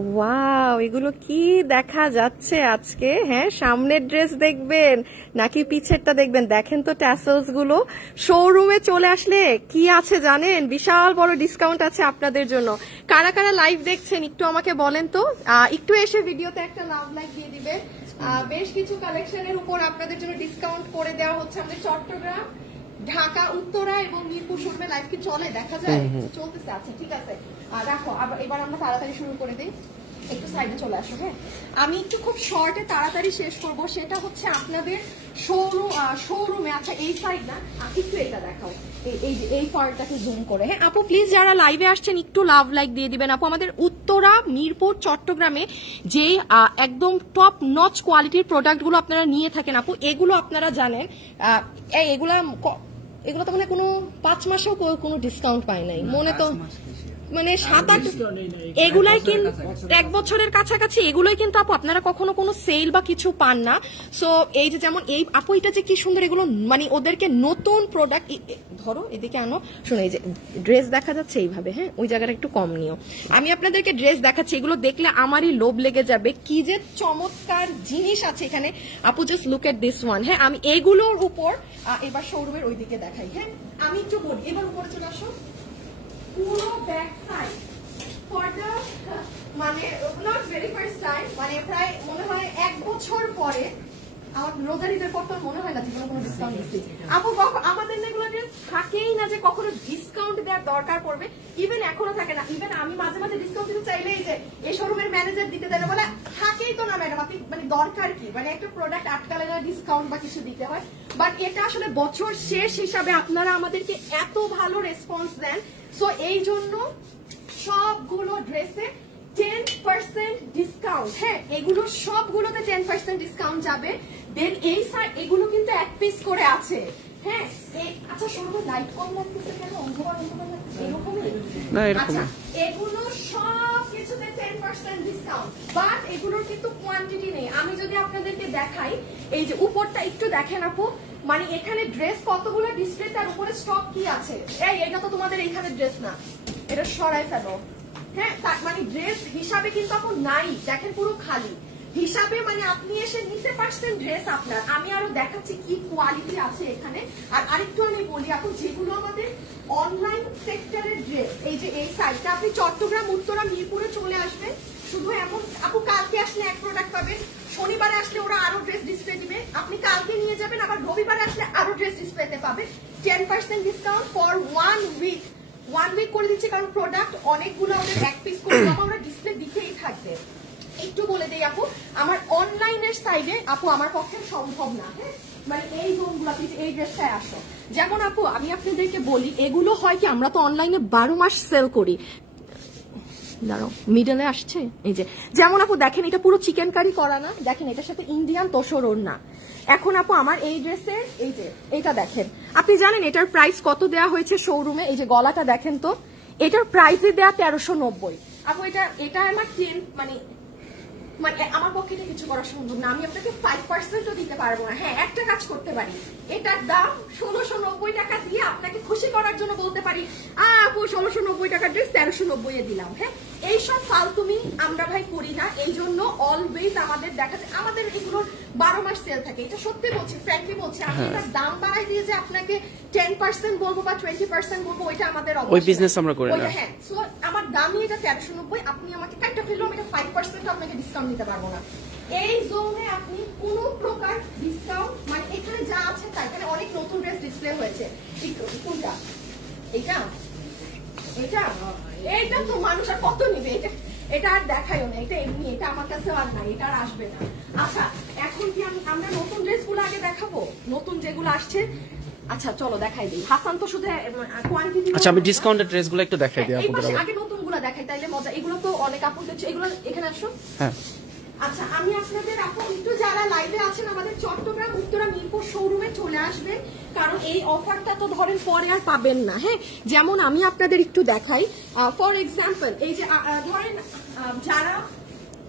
Wow, এগুলো কি দেখা যাচ্ছে আজকে? হ্যাঁ, সামনের ড্রেস দেখবেন নাকি পিছেরটা দেখবেন? দেখেন তো ট্যাসেলস গুলো। শোরুমে চলে আসলে কি আছে জানেন? বিশাল বড় ডিসকাউন্ট আছে আপনাদের জন্য। কারা কারা লাইভ দেখছেন একটু আমাকে বলেন তো, একটু এসে ভিডিওতে একটা লাভ লাইক দিয়ে দিবে। বেশ কিছু কালেকশনের উপর আপনাদের জন্য ডিসকাউন্ট করে দেওয়া হচ্ছে আমাদের চট্টগ্রাম, ঢাকা, উত্তরা এবং মিরপুর শোরুমে। লাইভ কি চলে? দেখা যায়? চলতেছে। আচ্ছা ঠিক আছে, রাখো। এবার আমরা তাড়াতাড়ি শুরু করে দিই। একটু সাইডে চলে আসো। হ্যাঁ, আমি একটু খুব শর্টে তাড়াতাড়ি শেষ করব। সেটা হচ্ছে আপনাদের শোরুমে। আচ্ছা এই সাইড না, একটু এটা দেখাও, এই পার্টটাকে জুম করে। হ্যাঁ আপু প্লিজ যারা লাইভে আসছেন একটু লাভ লাইক দিয়ে দিবেন আপু। আমাদের উত্তরা, মিরপুর, চট্টগ্রামে যে একদম টপ নচ কোয়ালিটির প্রোডাক্টগুলো আপনারা নিয়ে থাকেন আপু, এগুলো আপনারা জানেন এগুলো তো মানে কোনো 5 মাসেও কোনো ডিসকাউন্ট পায় নাই মনে তো, মানে 7-8 এগুলাই কিন্তু 1 বছরের কাছাকাছি। এগুলোই কিন্তু আপু আপনারা কখনো কোনো সেল বা কিছু পান না। সো এই যে যেমন এই আপু, এটা যে কি সুন্দর, এগুলো মানে ওদেরকে নতুন প্রোডাক্ট। ধরো এদিকে আনো, শোনো এই যে ড্রেস দেখা যাচ্ছে এইভাবে। হ্যাঁ, ওই জায়গাটা একটু কম নিও। আমি আপনাদেরকে ড্রেস দেখাচ্ছি, এগুলো দেখলে আমারই লোভ লেগে যাবে। কি যে চমৎকার জিনিস আছে এখানে আপু, just look at this one. হ্যাঁ, আমি এইগুলোর উপর এবার শোরুমের ওইদিকে দেখাই। হ্যাঁ, আমি একটু বলি, এবার উপরে চলে আসো। পুরো ব্যাক সাইড ফর দ্য মানে নট ভেরি ফার্স্ট টাইম, মানে প্রায় মনে হয় 1 বছর পরে আমার রোজারিদের পর তো মনে হয় না জীবনে কোনো ডিসকাউন্ট দিচ্ছি আপু। আমাদের এগুলো থাকেই না যে কখনো ডিসকাউন্ট দেওয়ার দরকার পড়বে। ইভেন এখনো থাকে না। ইভেন আমি মাঝে মাঝে ডিসকাউন্ট দিতে চাইলে এই যে এই শোরুমের ম্যানেজার দিতে দেয় না, বলে থাকেই তো না ম্যাডাম, আপনি মানে দরকার কি, মানে একটা প্রোডাক্ট আটকালে না ডিসকাউন্ট বা কিছু দিতে হয়। বাট এটা আসলে বছর শেষ হিসাবে আপনারা আমাদেরকে এত ভালো রেসপন্স দেন। সো এই জন্য সবগুলো ড্রেসে 10% ডিসকাউন্ট। হ্যাঁ, এগুলো সবগুলোতে 10% ডিসকাউন্ট যাবে। দেন এই সাইড এগুলো কিন্তু 1 পিস করে আছে। হ্যাঁ, আচ্ছা শোরুমে লাইট কম লাগতেছে কেন? অন্ধকার লাগতেছে এরকমই না? আচ্ছা, এগুলো সব কিছুতে 10% ডিসকাউন্ট, বাট এগুলোর কিন্তু কোয়ান্টিটি নেই। আমি যদি আপনাদেরকে দেখাই, এই যে উপরটা একটু দেখেন আপু, মানে এখানে ড্রেস কতগুলো ডিসপ্লে, তার উপরে স্টক কি আছে। এটা তো তোমাদের এইখানে ড্রেস না, এটা সরাই ফেলো। হ্যাঁ, মানে ড্রেস হিসাবে কিন্তু আপু নাই, দেখেন পুরো খালি হিসাবে, মানে আপনি এসে নিতে পারছেন ড্রেস আপনার। আমি আরো দেখাচ্ছি কি কোয়ালিটি আছে এখানে। আর আরেকটু আমি বলি আপু, যেগুলো আমাদের অনলাইন সেক্টরের ড্রেস, এই যে এই সাইডটা আপনি চট্টগ্রাম, উত্তরা, মিরপুরে চলে আসবেন। শুধু এমন আপু, কালকে আসলে 1 প্রোডাক্ট পাবেন, শনিবারে আসলে ওরা আরো ড্রেস ডিসপ্লে দিবে, আপনি কালকে নিয়ে যাবেন, আবার রবিবারে আসলে আরো ড্রেস ডিসপ্লেতে পাবেন। 10% ডিসকাউন্ট ফর 1 উইক। 1 উইক করে দিচ্ছি, কারণ প্রোডাক্ট অনেকগুলো আমাদের 1 পিস করে আমরা ডিসপ্লে দিতেই থাকবে। একটু বলে দেই আপু, আমার অনলাইনের সাইডে আপু আমার পক্ষে সম্ভব না। হ্যাঁ, মানে এই জোনগুলো এই ড্রেসটায় আসো। যেমন আপু আমি আপনাদেরকে বলি, এগুলো হয় কি, আমরা তো অনলাইনে 12 মাস সেল করি। দাঁড়াও, মিডলে আসছে। এই যে যেমন আপু দেখেন, এটা পুরো চিকেন কারি করা না, দেখেন এটার সাথে ইন্ডিয়ান তোষর ওড়না। এখন আপু আমার এই ড্রেসের এই যে এটা দেখেন, আপনি জানেন এটার প্রাইস কত দেয়া হয়েছে শোরুমে? এই যে গলাটা দেখেন তো, এটার প্রাইসে দেয়া 1390 আপু। এটা আমার 10 মানে আমার পক্ষে এটা কিছু করা সম্ভব না। আমি আপনাকে 5%ও দিতে পারবো না। হ্যাঁ, একটা কাজ করতে পারি, এটার দাম 1690 টাকা দিয়ে আপনাকে খুশি করার জন্য বলতে পারি, আপু 1690 টাকার ড্রেস 1390 এ দিলাম। হ্যাঁ, এইসব ফালতুমি আমরা ভাই করি না। এই জন্য অলওয়েজ আমাদের দেখা যায় আমাদের এগুলোর 12 মাস সেল থাকে। এটা সত্যি বলছি, ফ্র্যাঙ্কলি বলছি। আমি এটার দাম বাড়াই দিয়ে যে আপনাকে 10% বলবো বা 20% বলবো, ওইটা আমাদের ওই বিজনেস আমরা করি না। হ্যাঁ, সো আমার দামই এটা 1390। আপনি আমাকে কাটটা ফেললো, আমি এটা 5% আপনাকে ডিসকাউন্ট দিতে পারবো না। এই জোনে আপনি কোনো প্রকার ডিসকাউন্ট, মানে এখানে যা আছে তাই। এখানে অনেক নতুন ড্রেস ডিসপ্লে হয়েছে। কোনটা? এইটা এইটা তো মানুষ আর কত নিবে? এটা আর দেখাইও না, এটা এমনি, এটা আমার কাছে আর নাই, এটা আর আসবে না। আচ্ছা, এখন কি আমরা নতুন ড্রেসগুলো আগে দেখাবো, নতুন যেগুলো আসছে? আচ্ছা চলো দেখাই দিই। হাসান তো শুধু কোয়ান্টিটি। আচ্ছা, আমি ডিসকাউন্টেড ড্রেসগুলো একটু দেখাই দিই আপনাদের। আগে নতুনগুলো দেখাই তাইলে মজা। এগুলো তো অনেক আপু, এগুলো এখানে আসো। হ্যাঁ, আচ্ছা, আমি আপনাদের আপু একটু যারা লাইভে আছেন আমাদের চট্টগ্রাম, উত্তরা, মিরপুর শোরুমে চলে আসবেন, কারণ এই অফারটা তো ধরেন পরে আর পাবেন না। হ্যাঁ, যেমন আমি আপনাদের একটু দেখাই। ফর এক্সাম্পল, এই যে ধরেন যারা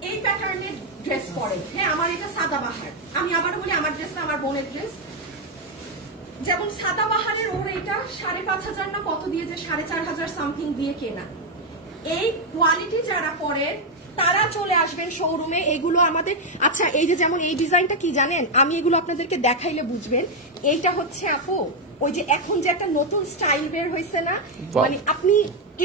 এই প্যাটার্নের ড্রেস পরে, হ্যাঁ আমার এটা সাদাবাহার, আমি আবার বলি আমার ড্রেসটা আমার বোনের ড্রেস। যেমন সাদাবাহারের ওর এটা 5500 না কত দিয়ে, যে 4500 সামথিং দিয়ে কেনা। এই কোয়ালিটি যারা পরে তারা আসবেন শোরুমে। এগুলো আমাদের, আচ্ছা এই যে যেমন এই ডিজাইনটা কি জানেন, আমি এগুলো আপনাদেরকে দেখাইলে বুঝবেন। এইটা হচ্ছে আপু ওই যে এখন যে একটা নতুন স্টাইল বের হয়েছে না, মানে আপনি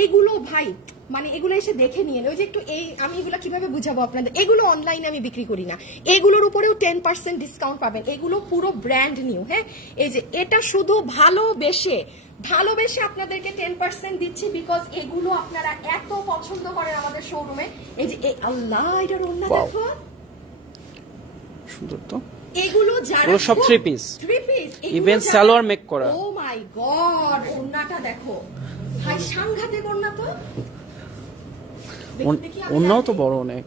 এগুলো ভাই মানে এগুলো এসে দেখে নিয়ে ওই যে একটু এই, আমি এগুলো কিভাবে বুঝাবো আপনাদের, এগুলো অনলাইনে আমি বিক্রি করি না, এগুলোর উপরেও 10% ডিসকাউন্ট পাবেন, এগুলো পুরো ব্র্যান্ড নিউ। হ্যাঁ, এই যে এটা শুধু ভালোবেসে আপনাদেরকে 10% দিচ্ছি, বিকজ এগুলো আপনারা এত পছন্দ করেন আমাদের শোরুমে। এই যে আল্লাহ, এটার ওন্না দেখো, সুন্দর তো। এগুলো যারা সব 3 পিস ইভেন সালোয়ার মেক করা। ও মাই গড, ওন্নাটা দেখো ভাই, সাংঘাতিক ওন্না তো, ওন্নাও তো বড় অনেক।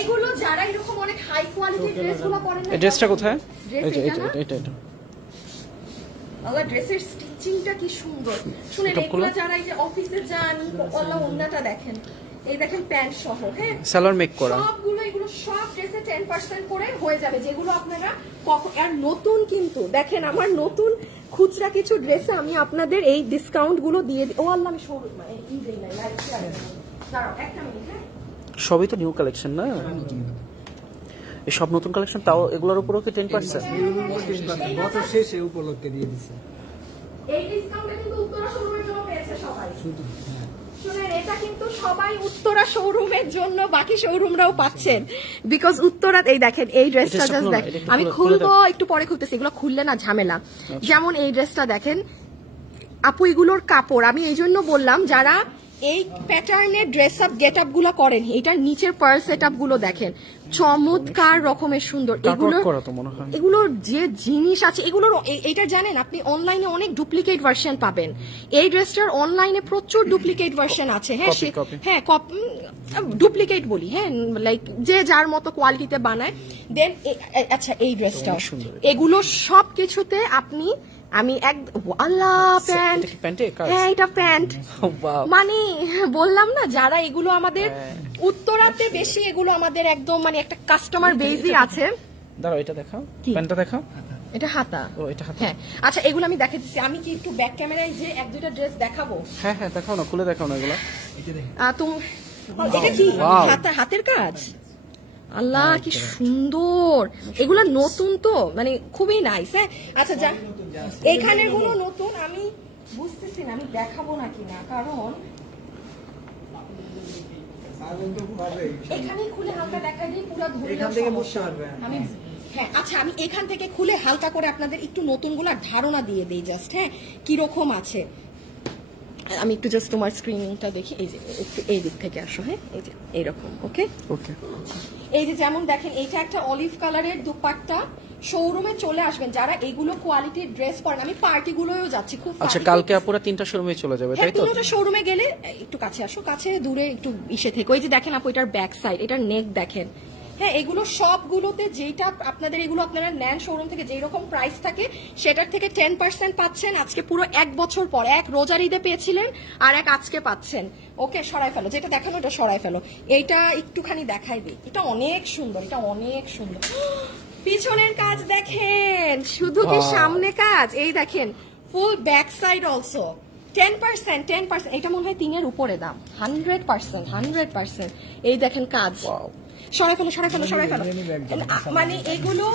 এগুলো যারা এরকম অনেক হাই কোয়ালিটি ড্রেসগুলো পরেন না, এই ড্রেসটা কোথায়? এই যে এটা আল্লাহ, ড্রেসের স্টিচিংটা কি সুন্দর। শুনেন, এগুলো যারা এই যে অফিসে যান, আল্লাহ ওন্নাটা দেখেন, এই দেখেন প্যান্ট সহ, হ্যাঁ সালোয়ার মেক করা, সবগুলো এগুলো সব ড্রেসে 10% করে হয়ে যাবে, যেগুলো আপনারা আর নতুন কিন্তু দেখেন আমার নতুন খুচরা কিছু ড্রেসে আমি আপনাদের এই ডিসকাউন্ট গুলো দিয়ে ও আল্লাহ, আমি একটা মিনিট, হ্যাঁ সবই তো নিউ কালেকশন না, এই সব নতুন কালেকশন, তাও এগুলোর উপরও কি 10%? বছর শেষে উপলক্ষে দিয়ে দিছে। এই ডিসকাউন্টটা কিন্তু উত্তরা শোরুমের জন্য পেয়েছে সবাই, শুনেন এটা কিন্তু সবাই উত্তরা শোরুমের জন্য, বাকি শোরুমরাও পাচ্ছেন, বিকজ উত্তরা, এই দেখেন এই ড্রেসটা জাস্ট দেখেন, আমি খুলবো একটু পরে খুলতেছি, এগুলো খুললে না ঝামেলা। যেমন এই ড্রেসটা দেখেন আপু, এগুলোর কাপড় আমি এই জন্য বললাম, যারা এই প্যাটার্নের ড্রেস আপ গেট আপ গুলো করেন, এটার নিচের পার্ল সেট আপ গুলো দেখেন চমৎকার রকমের সুন্দর। এগুলোর যে জিনিস আছে এগুলোর, এইটা জানেন আপনি অনলাইনে অনেক ডুপ্লিকেট ভার্সন পাবেন, এই ড্রেসটার অনলাইনে প্রচুর ডুপ্লিকেট ভার্সন আছে। হ্যাঁ হ্যাঁ, ডুপ্লিকেট বলি, হ্যাঁ লাইক যে যার মতো কোয়ালিটিতে বানায়। দেন আচ্ছা এই ড্রেসটা, এগুলো সবকিছুতে আপনি, আমি আল্লাহ প্যান্ট, হ্যাঁ এটা প্যান্ট, মানে বললাম না যারা এগুলো আমাদের উত্তরাতে বেশি, এগুলো আমাদের একদম মানে একটা কাস্টমার বেজই আছে। দাঁড়াও এটা দেখাও, প্যান্টটা দেখাও, এটা হাতা, ও এটা হাতা, হ্যাঁ আচ্ছা এগুলো আমি দেখাচ্ছি। আমি কি একটু ব্যাক ক্যামেরায় যে এক দুইটা ড্রেস দেখাবো? হ্যাঁ হ্যাঁ দেখাও না, খুলে দেখাও না এগুলো। এটা কি হাতের কাজ, আল্লাহ কি সুন্দর, এগুলো নতুন তো মানে খুবই নাইস। হ্যাঁ আচ্ছা যা, এখানে গুলো নতুন, আমি বুঝতেছি না আমি দেখাবো না কিনা, কারণ এখানে খুলে হালকা দেখাই দিই, পুরো এখান থেকে বুঝতে পারবেন আমি। হ্যাঁ আচ্ছা, আমি এখান থেকে খুলে হালকা করে আপনাদের একটু নতুন গুলা ধারণা দিয়ে দিই জাস্ট, হ্যাঁ কিরকম আছে। আমি একটু জাস্ট তোমার স্ক্রিনিংটা দেখি, এই যে একটু এই দিক থেকে আসো, হ্যাঁ এই যে এইরকম, ওকে ওকে। এই যে যেমন দেখেন এইটা একটা অলিভ কালারের দুপাট্টা, শোরুমে চলে আসবেন যারা এগুলো কোয়ালিটির ড্রেস পরেন, আমি পার্টি গুলোও যাচ্ছি খুব। আচ্ছা কালকে আপুরা 3টা শোরুমে চলে যাবে তাই তো? তিনটা শোরুমে গেলে একটু কাছে আসো, কাছে দূরে একটু ইসে থেকে, ওই যে দেখেন আপু এটার ব্যাক সাইড, এটার নেক দেখেন, হ্যাঁ এগুলো সবগুলোতে যেটা আপনাদের এগুলো আপনারা নেন শোরুম থেকে যেই রকম প্রাইস থাকে সেটার থেকে 10% পাচ্ছেন আজকে পুরো 1 বছর পর, এক রোজার ঈদে পেয়েছিলেন আর এক আজকে পাচ্ছেন। ওকে সরাই ফেলো, যেটা দেখানো এটা সরাই ফেলো, এইটা একটুখানি দেখাই দিই, এটা অনেক সুন্দর, এটা অনেক সুন্দর। পিছনের কাজ দেখেন, শুধু কি সামনে কাজ, এই দেখেন ফুল ব্যাক সাইড অলসো 10%, এটা মনে হয় 3 এর উপরে দাম, 100%, এই দেখেন কাজ। সরাই ফেলো মানে এগুলো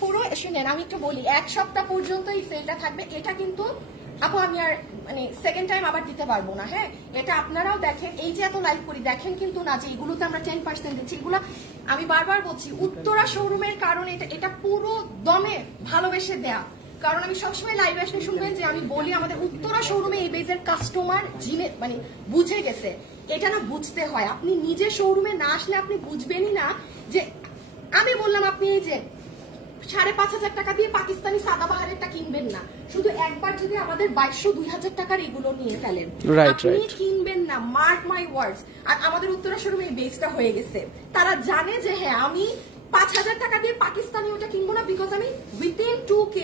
পুরো শুনেন, আমি একটু বলি 1 সপ্তাহ পর্যন্ত এই সেলটা থাকবে, এটা কিন্তু আপু আমি আর মানে সেকেন্ড টাইম আবার দিতে পারবো না। হ্যাঁ এটা আপনারাও দেখেন, এই যে এত লাইভ করি দেখেন কিন্তু না যে এগুলোতে আমরা 10% দিচ্ছি, এগুলো আমি বারবার বলছি উত্তরা শোরুমের কারণে এটা পুরো দমে ভালোবেসে দেয়া, কারণ আমি সবসময় লাইভ আসলে শুনবেন যে আমি বলি আমাদের উত্তরা শোরুমে এই বেজের কাস্টমার জিনে মানে বুঝে গেছে, এটা না বুঝতে হয়, আপনি নিজে শোরুমে না আসলে আপনি বুঝবেনই না। যে আমি বললাম আপনি এই যে 5,500 টাকা দিয়ে পাকিস্তানি সাদাবাহারেরটা কিনবেন না, শুধু একবার যদি আমাদের 2200-2000 টাকার এগুলো নিয়ে ফেলেন আপনি কিনবেন না, মার্ক মাই ওয়ার্ডস। আর আমাদের উত্তরা শোরুমে এই বেজটা হয়ে গেছে, তারা জানে যে হ্যাঁ আমি 5,000 টাকা দিয়ে পাকিস্তানি ওটা কিনবো না, বিকজ আমি উইদিন 2K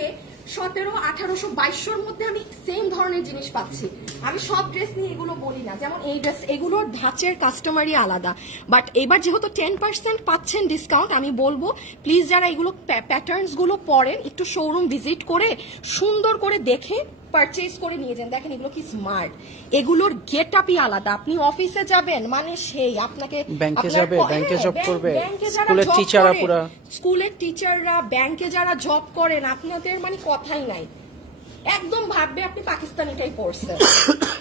1700-1800-2200 মধ্যে আমি সেম ধরনের জিনিস পাচ্ছি। আমি সব ড্রেস নিয়ে এগুলো বলি না, যেমন এই ড্রেস এগুলোর ধাঁচের কাস্টমারই আলাদা, বাট এবার যেহেতু 10% পাচ্ছেন ডিসকাউন্ট, আমি বলবো প্লিজ যারা এগুলো প্যাটার্নস গুলো পরেন একটু শোরুম ভিজিট করে সুন্দর করে দেখে পারচেজ করে নিয়ে যান। দেখেন এগুলো কি স্মার্ট, এগুলোর গেট আপই আলাদা। আপনি অফিসে যাবেন মানে সেই আপনাকে ব্যাংকে যাবে, ব্যাংকে জব করবে, স্কুলের টিচাররা পুরো, স্কুলের টিচাররা, ব্যাংকে যারা জব করেন, আপনাদের মানে কথাই নাই, একদম ভাববে আপনি পাকিস্তানিটাই পড়ছেন।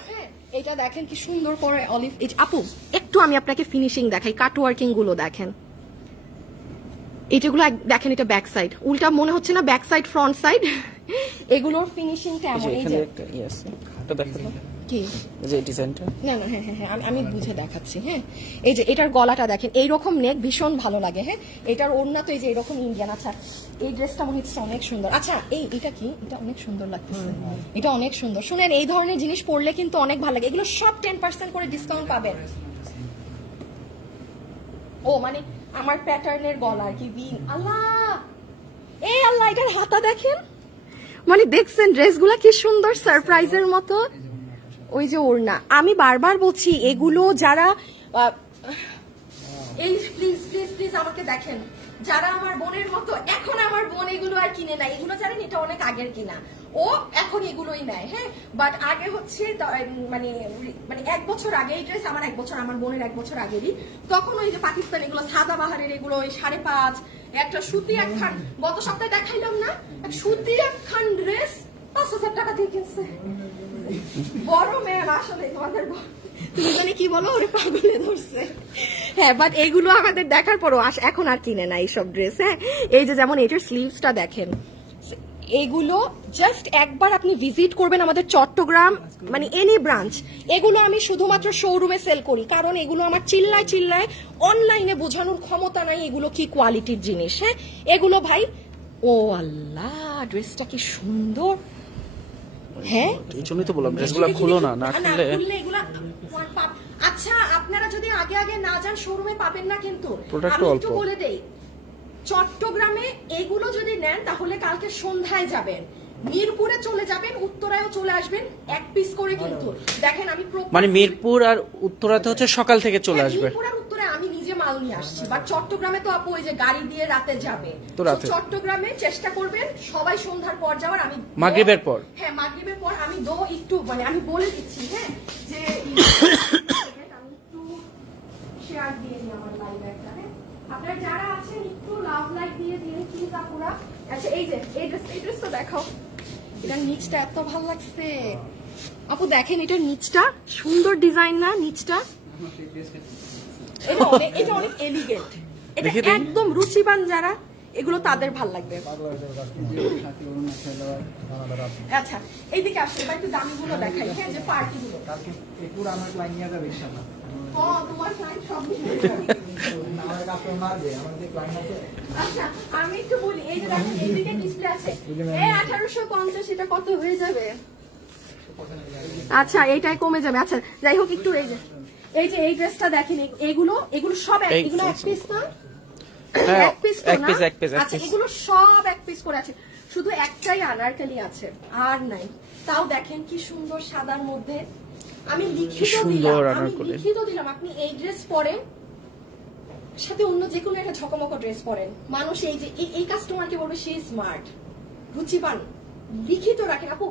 হ্যাঁ, এটা দেখেন কি সুন্দর করে অলিভ। আপু একটু আমি আপনাকে ফিনিশিং দেখাই, কাট ওয়ার্কিং গুলো দেখেন, এটাগুলো দেখেন, এটা ব্যাক সাইড, উল্টা মনে হচ্ছে না ব্যাক সাইড ফ্রন্ট সাইড। এগুলোর ফিনিশিং কেমন, এই যে একটা আছে এটা দেখেন কি যে ডিজাইনটা, না না হ্যাঁ হ্যাঁ আমি বুঝে দেখাচ্ছি। হ্যাঁ, এই যে এটার গলাটা দেখেন, এইরকম নেক ভীষণ ভালো লাগে। হ্যাঁ, এটার ওড়না তো এই যে এরকম ইন্ডিয়ান। আচ্ছা এই ড্রেসটা মনে হচ্ছে অনেক সুন্দর। আচ্ছা এটা কি, এটা অনেক সুন্দর লাগতেছে, এটা অনেক সুন্দর। শুনেন, এই ধরনের জিনিস পরলে কিন্তু অনেক ভালো লাগে। এগুলো সব 10% করে ডিসকাউন্ট পাবেন। ও মানে আমার প্যাটার্নের গলা আর কি, বিন। আল্লাহ, এই আল্লাহ, এটার হাতা দেখেন, মানে দেখছেন ড্রেসগুলা কি সুন্দর, সারপ্রাইজের মতো। ওই যে ওড়না, আমি বারবার বলছি এগুলো যারা এই প্লিজ প্লিজ প্লিজ আমাকে দেখেন, যারা আমার বোনের মতো, এখন আমার বোন এগুলো আর কিনে নেয়, এগুলো জানেন এটা অনেক আগের কিনা, ও এখন এগুলোই নেয়। হ্যাঁ, বাট আগে হচ্ছে মানে মানে 1 বছর আগে এই ড্রেস, আমার 1 বছর, আমার বোনের 1 বছর আগেরই, তখন ওই যে পাকিস্তান এগুলো সাদা বাহারের এগুলো ওই 5.5, একটা সুতি একখান, গত সপ্তাহে দেখাইলাম না, সুতি একখান ড্রেস 5,000 টাকা দিয়ে কিনছে। বড় মেয়ে আসলে তোমাদের তুমি মানে কি বলো, ওরে পাগলে ধরছে। হ্যাঁ, বাট এগুলো আমাদের দেখার পরও এখন আর কিনে না এইসব ড্রেস। হ্যাঁ, এই যে যেমন এটার স্লিভসটা দেখেন, এগুলো জাস্ট একবার আপনি ভিজিট করবেন আমাদের চট্টগ্রাম, মানে এনি ব্রাঞ্চ। এগুলো আমি শুধুমাত্র শোরুমে সেল করি, কারণ এগুলো আমার চিল্লায় চিল্লায় অনলাইনে বোঝানোর ক্ষমতা নাই এগুলো কি কোয়ালিটির জিনিস। হ্যাঁ, এগুলো ভাই, ও আল্লাহ ড্রেসটা কি সুন্দর। হ্যাঁ, এই জন্যই তো বললাম ড্রেসগুলো খুলো না, না খুললে এগুলা। আচ্ছা, আপনারা যদি আগে আগে না যান শোরুমে পাবেন না, কিন্তু প্রোডাক্ট আমি একটু বলে দেই, চট্টগ্রামে এগুলো যদি নেন তাহলে কালকে সন্ধ্যায় যাবেন, মিরপুরে চলে যাবেন, উত্তরায়ও চলে আসবেন, 1 পিস করে। কিন্তু দেখেন আমি মানে মিরপুর আর উত্তরাতে হচ্ছে সকাল থেকে চলে আসবে। মিরপুর আর উত্তরায় আমি নিজে মাল নিয়ে আসছি, বাট চট্টগ্রামে তো আপু ওই যে গাড়ি দিয়ে রাতে যাবে, তো রাতে চট্টগ্রামে চেষ্টা করবেন সবাই সন্ধ্যার পর যাওয়ার। আমি মাগরিবের পর, হ্যাঁ মাগরিবের পর আমি একটু মানে আমি বলে দিচ্ছি। হ্যাঁ, যে আমি একটু শেয়ার দিয়ে দিই আমার লাইভে একটা। হ্যাঁ, আপনারা যারা আছেন একটু লাভ লাইক দিয়ে দিন প্লিজ আপুরা। আচ্ছা এই যে এই ড্রেসটা দেখাও, এটার নিচটা এত ভালো লাগছে আপু, দেখেন এটার নিচটা সুন্দর ডিজাইন না, নিচটা এটা অনেক এলিগেন্ট, এটা একদম রুচিবান যারা এগুলো তাদের ভাল লাগবে। আচ্ছা এইদিকে আসলে এবার একটু দামিগুলো দেখাই। হ্যাঁ, যে পার্টিগুলো তোমার ক্লায়েন্ট সব আচ্ছা আমি একটু বলি, এই যে দেখেন এইদিকে ডিসপ্লে আছে, এই 1850, এটা কত হয়ে যাবে? আচ্ছা এইটাই কমে যাবে। আচ্ছা যাই হোক, একটু এই যে এই ড্রেসটা দেখেন, এগুলো সব এগুলো 1 পিস না, 1 পিস তো না। আচ্ছা এগুলো সব 1 পিস করে আছে, শুধু একটাই আনারকলি আছে আর নাই। তাও দেখেন কি সুন্দর সাদার মধ্যে, আমি লিখিত দিলাম আপনি এই ড্রেস পরেন, সাথে অন্য যে কোনো একটা ঝকমকো ড্রেস পরেন, মানুষ এই যে এই কাস্টমারকে বলবে সে স্মার্ট, রুচিবান। লিখিত রাখেন আপু,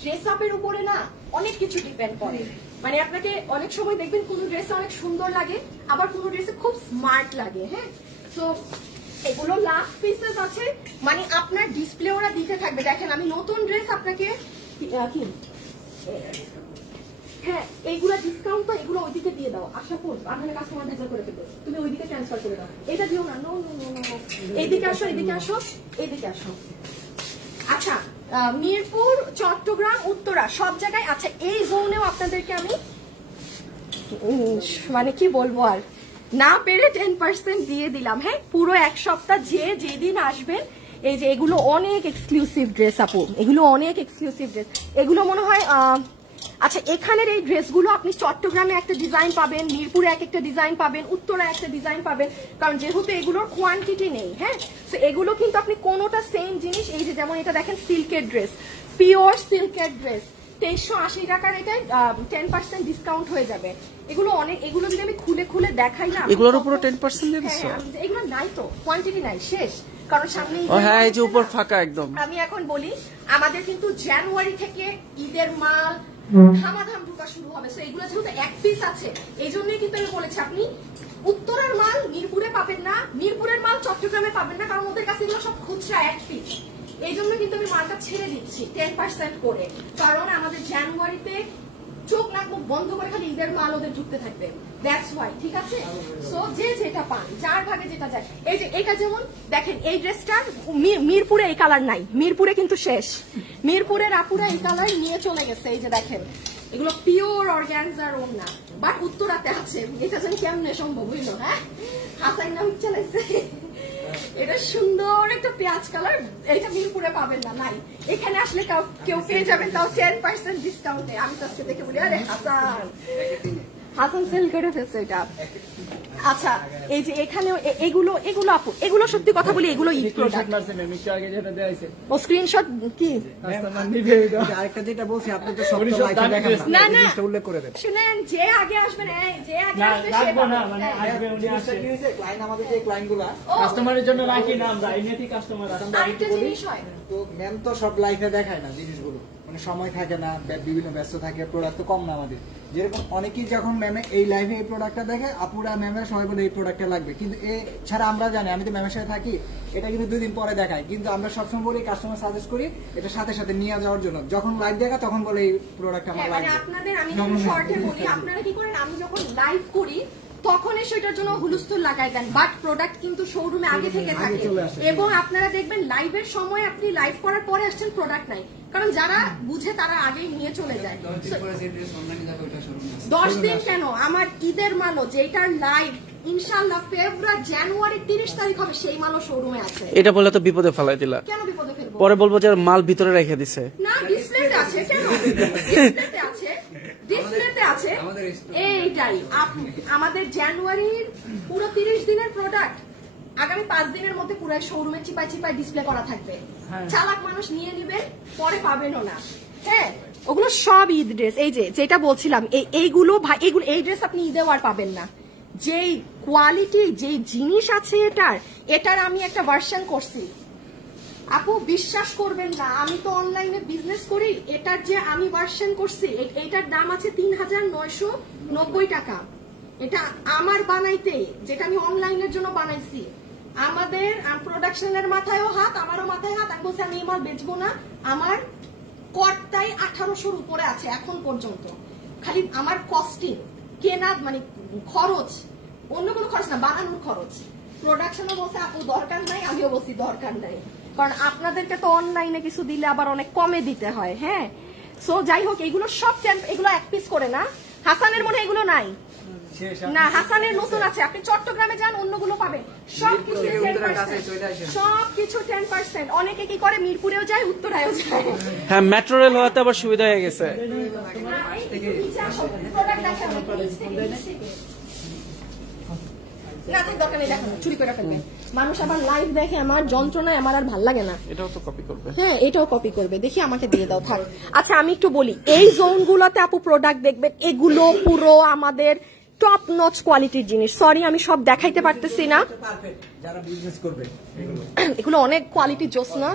ড্রেস আপের উপরে না অনেক কিছু ডিপেন্ড করে। মানে আপনাকে অনেক সময় দেখবেন কোন ড্রেসে অনেক সুন্দর লাগে, আবার কোন ড্রেসে খুব স্মার্ট লাগে। হ্যাঁ, তো এগুলো লাস্ট পিসেস আছে, মানে আপনার ডিসপ্লে ওরা দিতে থাকবে। দেখেন আমি নতুন ড্রেস আপনাকে কি, হ্যাঁ এইগুলা ডিসকাউন্ট তো, এগুলো ওইদিকে দিয়ে দাও। আশা করব আপনার কাস্টমার ভেজাল করে ফেলবে, তুমি ওইদিকে ট্রান্সফার করে দাও, এটা দিও না। নো নো নো নো, এইদিকে আসো, এইদিকে আসো, এইদিকে আসো। আচ্ছা মিরপুর, চট্টগ্রাম, উত্তরা সব জায়গায়। আচ্ছা এই জোনেও আপনাদেরকে আমি মানে কি বলবো, আর না পেরে 10% দিয়ে দিলাম। হ্যাঁ, পুরো 1 সপ্তাহ যেদিন আসবেন, এই যে এগুলো অনেক এক্সক্লুসিভ ড্রেস আপু, এগুলো অনেক এক্সক্লুসিভ ড্রেস। এগুলো মনে হয় আচ্ছা এখানের এই ড্রেসগুলো আপনি চট্টগ্রামে একটা ডিজাইন পাবেন, মিরপুরে একটা ডিজাইন পাবেন, উত্তরা একটা ডিজাইন পাবেন, কারণ যেহেতু এগুলোর কোয়ান্টিটি নেই। হ্যাঁ, তো এগুলো কিন্তু আপনি কোনোটা সেম জিনিস, এই যে যেমন এটা দেখেন সিল্কের ড্রেস, পিওর সিল্কের ড্রেস, 2380 টাকার, এটাই 10% ডিসকাউন্ট হয়ে যাবে। এগুলো অনেক, এগুলো যদি আমি খুলে খুলে দেখাই না, এগুলোর উপরে 10% দিয়ে দিচ্ছ? এগুলো নাই তো, কোয়ান্টিটি নাই, শেষ। কারণ সামনে হ্যাঁ এই যে উপর ফাঁকা একদম। আমি এখন বলি আমাদের কিন্তু জানুয়ারি থেকে ঈদের মাল ধামাধাম ঢোকা শুরু হবে। সো এগুলো যেহেতু এক পিস আছে এই জন্যই কিন্তু আমি বলেছি আপনি উত্তরের মাল মিরপুরে পাবেন না, মিরপুরের মাল চট্টগ্রামে পাবেন না, কারণ ওদের কাছে এগুলো সব খুচরা এক পিস। এই জন্য কিন্তু আমি মালটা ছেড়ে দিচ্ছি 10% করে, কারণ আমাদের জানুয়ারিতে চোখ নাক মুখ বন্ধ করে খালি ঈদের মাল ওদের ঢুকতে থাকবে। দ্যাটস ওয়াই, ঠিক আছে? সো যে যেটা পান, যার ভাগে যেটা যায়। এই যে এটা যেমন দেখেন এই ড্রেসটা মিরপুরে এই কালার নাই, মিরপুরে কিন্তু শেষ। মিরপুরের আপুরা এই কালার নিয়ে চলে গেছে। এই যে দেখেন এগুলো পিওর অর্গানজার ওড়না, বাট উত্তরাতে আছে। এটা জানি কেমনে সম্ভব হইলো? হ্যাঁ, হাসান নাম চালাইছে। এটা সুন্দর একটা পেঁয়াজ কালার, এটা মিরপুরে পাবেন না, নাই। এখানে আসলে কেউ পেয়ে যাবেন, তাও 10% ডিসকাউন্টে। আমি তো আজকে দেখে বলি আরে হাসান সেল করে ফেলছে এটা। আচ্ছা এই যে এখানে এগুলো আপু এগুলো সত্যি কথা বলি এগুলো ঈদ প্রোডাক্ট। ও স্ক্রিনশট কি আরেকটা যেটা বলছি আপনি তো সব লাইভে দেখান না, না উল্লেখ করে দেন। শুনেন, যে আগে আসবেন যে আগে আসবে সে আসবে। উনি আসছে কি হইছে, ক্লায়েন্ট আমাদের যে ক্লায়েন্টগুলো কাস্টমারের জন্য রাখি না আমরা, এমনিতে কাস্টমার আছে। আরেকটা জিনিস হয় তো ম্যাম তো সব লাইভে দেখায় না জিনিসগুলো, মানে সময় থাকে না, বিভিন্ন ব্যস্ত থাকে, প্রোডাক্ট তো কম না আমাদের। যেরকম অনেকেই যখন ম্যামে এই লাইভে এই প্রোডাক্টটা দেখে, আপুরা ম্যামের সবাই বলে এই প্রোডাক্টটা লাগবে, কিন্তু এ ছাড়া আমরা জানি, আমি তো ম্যামের সাথে থাকি, এটা কিন্তু 2 দিন পরে দেখায়। কিন্তু আমরা সবসময় বলি কাস্টমার সাজেস্ট করি এটা সাথে সাথে নিয়ে যাওয়ার জন্য। যখন লাইভ দেখা তখন বলে এই প্রোডাক্ট আমার মানে লাগবে। আপনাদের আমি শর্টে বলি, আপনারা কি করেন, আমি যখন লাইভ করি তখনই সেটার জন্য হুলস্থুল লাগাই দেন, বাট প্রোডাক্ট কিন্তু শোরুমে আগে থেকে থাকে। এবং আপনারা দেখবেন লাইভের সময় আপনি লাইভ করার পরে আসছেন, প্রোডাক্ট নাই, কারণ যারা বুঝে তারা আগেই নিয়ে চলে যায়। 10 দিন কেন, আমার ঈদের মালও যেটার লাইভ ইনশাআল্লাহ ফেব্রুয়ারি জানুয়ারি 30 তারিখ হবে, সেই মালও শোরুমে আছে। এটা বলে তো বিপদে ফেলাই দিলা। কেন বিপদে ফেলবো? পরে বলবো যে মাল ভিতরে রেখে দিছে। না, ডিসপ্লেতে আছে। কেন ডিসপ্লেতে আছে? ডিসপ্লেতে আছে। এইটাই আমাদের জানুয়ারির পুরো 30 দিনের প্রোডাক্ট আগামী 5 দিনের মধ্যে পুরো শোরুমে চিপায় চিপায় ডিসপ্লে করা থাকবে। চালাক মানুষ নিয়ে নেবেন, পরে পাবেনও না। হ্যাঁ, ওগুলো সব ঈদ ড্রেস। এই যে যেটা বলছিলাম, এইগুলো এই ড্রেস আপনি ঈদেও আর পাবেন না। যেই কোয়ালিটি, যেই জিনিস আছে এটার আমি একটা ভার্সন করছি আপু, বিশ্বাস করবেন না, আমি তো অনলাইনে বিজনেস করি। এটার যে আমি ভার্সন করছি, এটার দাম আছে 3990 টাকা। এটা আমার বানাইতে, যেটা আমি অনলাইনের জন্য বানাইছি। আমাদের প্রোডাকশনের মাথায়ও হাত, আমারও মাথায় হাত। আমি বলছি আমি এই মাল বেচবো না, আমার কর্তাই 1800-র উপরে আছে এখন পর্যন্ত। খালি আমার কস্টিং, কেনা মানে খরচ, অন্য কোনো খরচ না, বানানোর খরচ। প্রোডাকশনও বলছে আপু দরকার নাই, আমিও বলছি দরকার নাই, কারণ আপনাদেরকে তো অনলাইনে কিছু দিলে আবার অনেক কমে দিতে হয়। হ্যাঁ, সো যাই হোক, এগুলো সব এগুলো এক পিস করে না। হাসানের মনে এগুলো নাই না, হাসানের নতুন আছে। আপনি চট্টগ্রামে যান, অন্যগুলো পাবেন। সবকিছু 10%। অনেকে কি করে, মিরপুরেও যায়, উত্তরায়ও যায়। হ্যাঁ, মেট্রো রেল হওয়াতে আবার সুবিধা হয়ে গেছে। না, তো দরকার নেই, দেখানো চুরি করে ফেলবেন। মানুষ আবার লাইভ দেখে, আমার যন্ত্রণায় আমার আর ভাল লাগে না। এটাও তো কপি করবে। হ্যাঁ, এটাও কপি করবে। দেখি আমাকে দিয়ে দাও, থাক। আচ্ছা, আমি একটু বলি, এই জোনগুলোতে আপু প্রোডাক্ট দেখবেন, এগুলো পুরো আমাদের টপ নচ কোয়ালিটির জিনিস। সরি, আমি সব দেখাইতে পারতেছি না। যারা বিজনেস করবে এগুলো অনেক কোয়ালিটি জোস না,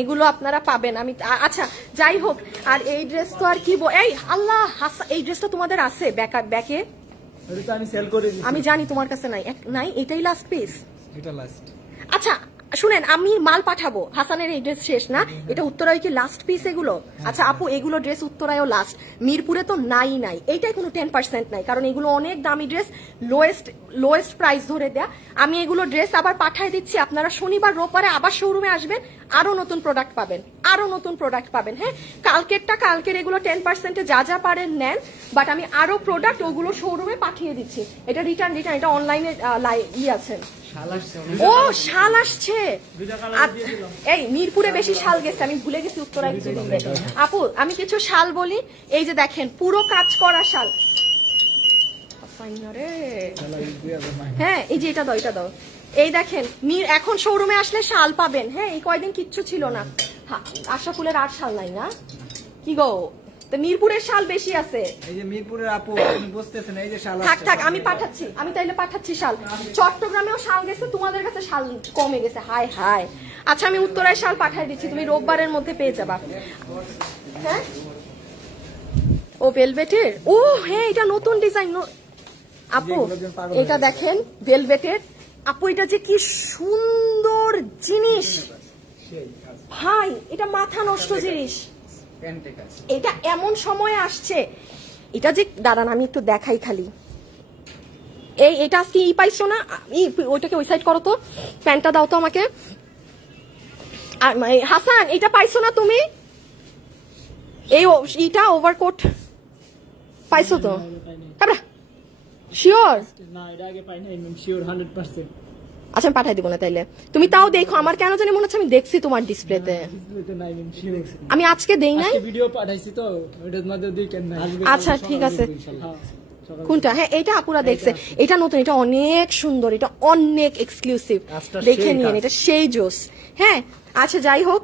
এগুলো আপনারা পাবেন। আমি আচ্ছা যাই হোক, আর এই ড্রেস তো আর কি এই আল্লাহ, এই ড্রেসটা তোমাদের আছে ব্যাকে? আমি জানি তোমার কাছে নাই, এটাই লাস্ট পিস। এটা লাস্ট। আচ্ছা শুনেন, আমি মাল পাঠাবো। হাসানের এই ড্রেস শেষ না, এটা উত্তরায় কি লাস্ট পিস এগুলো? আচ্ছা আপু, এগুলো ড্রেস উত্তরায়ও লাস্ট, মিরপুরে তো নাই। এইটাই কোনো 10% নাই, কারণ এগুলো অনেক দামি ড্রেস, লোয়েস্ট প্রাইস ধরে দেয়া। আমি এগুলো ড্রেস আবার পাঠাই দিচ্ছি। আপনারা শনিবার রোববারে আবার শোরুমে আসবেন, আরো নতুন প্রোডাক্ট পাবেন। হ্যাঁ, কালকের এগুলো 10%-এ যা পারেন নেন, বাট আমি আরো প্রোডাক্ট ওগুলো শোরুমে পাঠিয়ে দিচ্ছি। এটা রিটার্ন, এটা অনলাইনে আছেন। ও শাল আসছে, এই মিরপুরে বেশি শাল গেছে, আমি ভুলে গেছি উত্তরায় কিছু দিলে। আপু আমি কিছু শাল বলি, এই যে দেখেন পুরো কাজ করা শাল। হ্যাঁ, এই যে এটা দাও। এই দেখেন, এখন শোরুমে আসলে শাল পাবেন। হ্যাঁ, এই কয়দিন কিচ্ছু ছিল না। আশরাফুলের আর শাল নাই না, কি গো? তো মিরপুরের শাল বেশি আছে। এই যে মিরপুরের আপু আপনি বুঝতেছেন, এই যে শাল থাক আমি পাঠাচ্ছি, আমি তাইলে পাঠাচ্ছি শাল। চট্টগ্রামেও শাল গেছে, তোমাদের কাছে শাল কমে গেছে। High high. আচ্ছা আমি উত্তরায় শাল পাঠিয়ে দিচ্ছি, তুমি রোববারের মধ্যে পেয়ে যাবা। হ্যাঁ ও ভেলভেটের, ও হ্যাঁ এটা নতুন ডিজাইন আপু, এটা দেখেন ভেলভেটের। আপু এটা যে কি সুন্দর জিনিস ভাই, এটা মাথা নষ্ট জিনিস। এটা এমন সময় আসছে, এটা যে দাঁড়ান আমি একটু দেখাই খালি। এটা আজকে পাইছো না, ওইটাকে ওই সাইড করো তো, প্যান্টটা দাও তো আমাকে। আর হাসান এটা পাইছো না তুমি, এইটা ওভারকোট পাইছো তো? শিওর? না এটা আগে পাই নাই, শিওর 100%। আচ্ছা আমি পাঠাই দিব না তাইলে, তুমি তাও দেখো। আমার কেন জানি মনে হচ্ছে আমি দেখছি তোমার ডিসপ্লেতে। আমি আজকে দেই নাই, ভিডিও পাঠাইছি তো ওটার মধ্যে দেখেন না। আচ্ছা ঠিক আছে। কোনটা? হ্যাঁ এটা আপুরা দেখছে, এটা নতুন, এটা অনেক সুন্দর, এটা অনেক এক্সক্লুসিভ, দেখে নিন, এটা সেই জোস। হ্যাঁ আচ্ছা যাই হোক,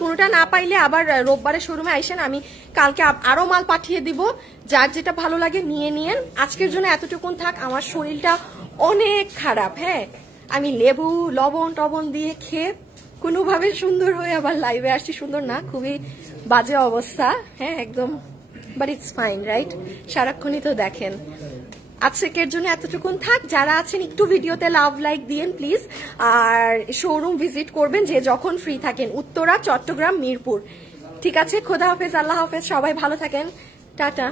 কোনোটা না পাইলে আবার রোববারে শোরুমে আইসেন, আমি কালকে আরো মাল পাঠিয়ে দিব, যার যেটা ভালো লাগে নিয়ে নিয়েন। আজকের জন্য এতটুকুন থাক, আমার শরীরটা অনেক খারাপ। হ্যাঁ আমি লেবু লবণ টবণ দিয়ে খেয়ে কোনোভাবে সুন্দর হয়ে আবার লাইভে আসছি, সুন্দর না খুবই বাজে অবস্থা। হ্যাঁ একদম, বাট ইটস ফাইন রাইট, সারাক্ষণই তো দেখেন। আজকের জন্য এতটুকুন থাক, যারা আছেন একটু ভিডিওতে লাভ লাইক দিয়েন প্লিজ, আর শোরুম ভিজিট করবেন যে যখন ফ্রি থাকেন, উত্তরা, চট্টগ্রাম, মিরপুর। ঠিক আছে, খোদা হাফেজ, আল্লাহ হাফেজ, সবাই ভালো থাকেন, টাটা।